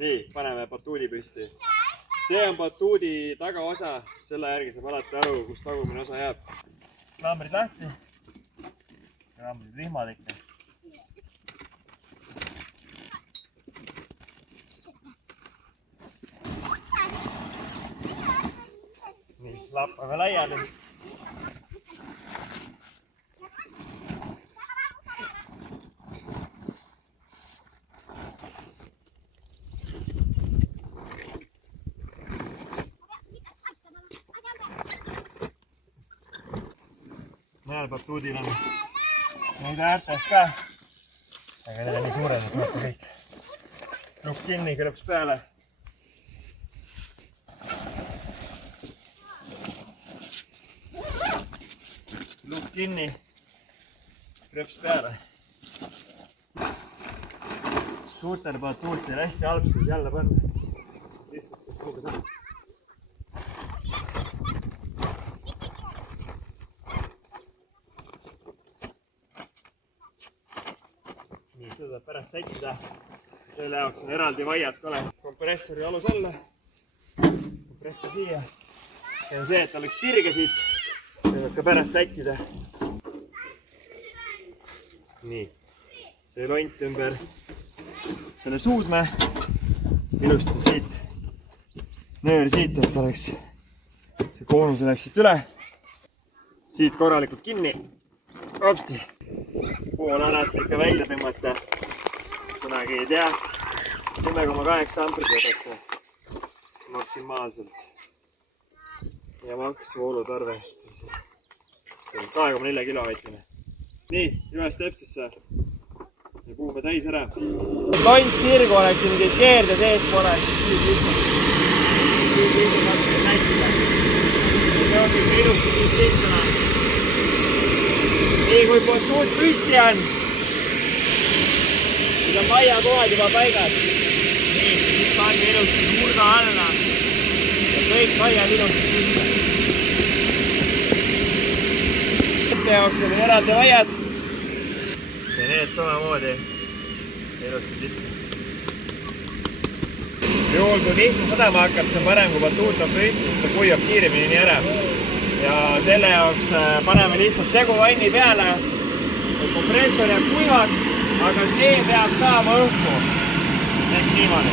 Nii, paneme batuudi püsti. See on batuudi tagaosa, selle järgi saab alati aru, kus tagumine osa jääb. Klaambrid lahti. Klaambrid vihmad ikka. Nii, lappame laiali. Näel batuudil on neid äärtes ka. Aga need on nii suured, et võtta kõik. Lukk kinni, krõps peale. Lukk kinni, krõps peale. Suurtel batuutil hästi halb siis jälle panna. Lihtsalt see kuhuga saab. Nii, seda saab pärast sättida. Selle jaoks on eraldi vaiad ka. Kompressori alus alla. Kompressor siia. Ja see, et oleks sirge siit, saab ka pärast sättida. Nii. See lont ümber selle suudme. Ilustada siit. Nöör siit, et oleks see koonus läheks siit üle. Siit korralikult kinni. Hopsti. Pool alati ikka välja tõmmata. Kunagi ei tea. 10,8 amprit võtakse maksimaalselt. Ja maks voolutarve. 2,4 kilovatine. Nii, ühest tepsisse. Ja puume täis ära. Lont sirgu oleks siin mingid keerded eespoole. Siis lihtsalt natuke näitida. See on ikka ilusti siit lihtsana. Nii, kui batuud püsti on, siis on vaiakohad juba paigas. Nii, siis pange ilusti nurga alla ja kõik vaiad ilusti püsti. Ette jaoks on eraldi vaiad ja need samamoodi ilusti sisse. Juhul kui tihti sadama hakkab, see on parem, kui batuut on püsti, seda kuivab kiiremini nii ära. Ja selle jaoks paneme lihtsalt seguvanni peale, et kompressor jääb kuivaks, aga see peab saama õhku. Ehk niimoodi.